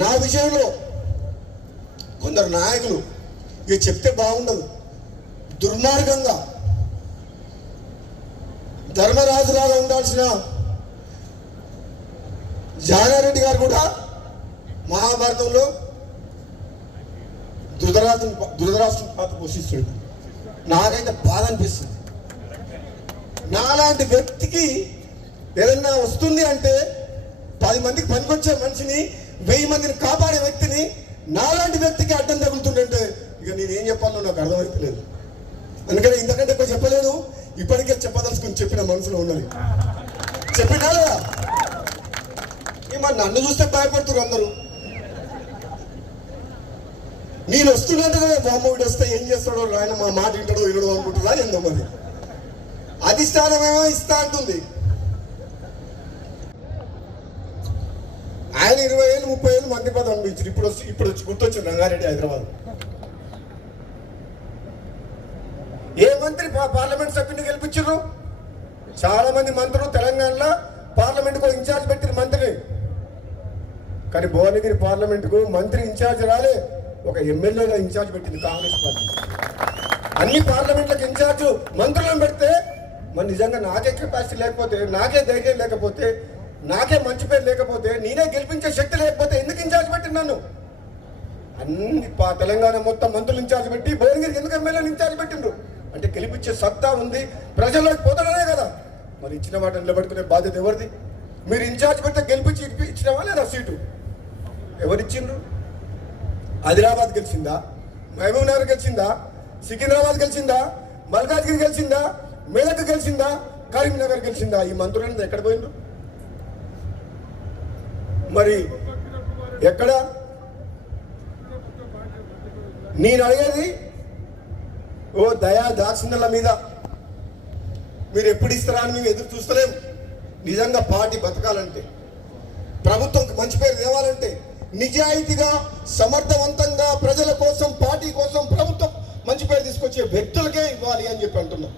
నా విషయంలో కొందరు నాయకులు ఇక చెప్తే బాగుండదు, దుర్మార్గంగా ధర్మరాజులాగా ఉండాల్సిన జానారెడ్డి గారు కూడా మహాభారతంలో ధృతరాష్ట్రం పాత్ర పోషిస్తాడు. నాకైతే బాధ అనిపిస్తుంది. నాలాంటి వ్యక్తికి ఏదన్నా వస్తుంది అంటే 10 మందికి పనికొచ్చే మనిషిని 1000 మందిని కాపాడే వ్యక్తిని నాలాంటి వ్యక్తికి అడ్డం తగులుతుందంటే ఇక నేనేం చెప్పాలో నాకు అర్థమైతలేదు. అందుకని ఇంతకంటే ఎక్కువ చెప్పలేదు. ఇప్పటికే చెప్పదలుచుకుని చెప్పిన మనసులో ఉన్నది చెప్పినా లేదా? మరి నన్ను చూస్తే భయపడుతున్నారు అందరూ. నేను వస్తున్నట్టుగా బామ్మోడు వస్తే ఏం చేస్తాడో ఆయన మా మాట వింటాడో వినడో అనుకుంటున్నా ఎంతో మరి అధిష్టానమేమో ఇస్తా అంటుంది. ఆయన 20 ఏళ్ళు 30 ఏళ్ళు మంత్రి పదవి అనిపించారు. ఇప్పుడు వచ్చి గుర్తొచ్చింది రంగారెడ్డి హైదరాబాద్. ఏ మంత్రి పార్లమెంట్ సభ్యుని గెలిపించారు? చాలా మంది మంత్రులు తెలంగాణలో పార్లమెంట్కు ఇన్ఛార్జ్ పెట్టిన మంత్రిని. కానీ భువనగిరి పార్లమెంట్కు మంత్రి ఇన్ఛార్జ్ రాలే, ఒక ఎమ్మెల్యేగా ఇన్ఛార్జ్ పెట్టింది కాంగ్రెస్ పార్టీ. అన్ని పార్లమెంట్లకు ఇన్ఛార్జ్ మంత్రులను పెడితే మరి నిజంగా నాకే కెపాసిటీ లేకపోతే, నాకే ధైర్యం లేకపోతే, నాకే మంచి పేరు లేకపోతే, నేనే గెలిపించే శక్తి లేకపోతే ఎందుకు ఇన్ఛార్జ్ పెట్టింది నన్ను? అన్ని తెలంగాణ మొత్తం మంత్రులు ఇన్ఛార్జ్ పెట్టి భువనగిరికి ఎందుకు ఎమ్మెల్యేలు ఇన్ఛార్జ్ పెట్టిండ్రు? అంటే గెలిపించే సత్తా ఉంది, ప్రజల్లోకి పోతాడనే కదా. మరి ఇచ్చిన వాటిని నిలబెట్టుకునే బాధ్యత ఎవరిది? మీరు ఇన్ఛార్జ్ పెడితే గెలిపించి ఇచ్చినవా లేదా సీటు? ఎవరిచ్చిండ్రు? ఆదిలాబాద్ గెలిచిందా? మహబూబ్ నగర్ గెలిచిందా? సికింద్రాబాద్ గెలిచిందా? మల్కాజ్గిరి గెలిచిందా? మెదక్ గెలిచిందా? కరీంనగర్ గెలిచిందా? ఈ మంత్రులంతా ఎక్కడ పోయిండ్రు? మరి ఎక్కడ? నేను అడిగేది ఓ దయా దాక్షిణ్యాల మీద మీరు ఎప్పుడు ఇస్తారా అని మేము ఎదురు చూస్తలేము. నిజంగా పార్టీ బతకాలంటే, ప్రభుత్వం మంచి పేరు తేవాలంటే, నిజాయితీగా సమర్థవంతంగా ప్రజల కోసం, పార్టీ కోసం, ప్రభుత్వం మంచి పేరు తీసుకొచ్చే వ్యక్తులకే ఇవ్వాలి అని చెప్పి అంటున్నాం.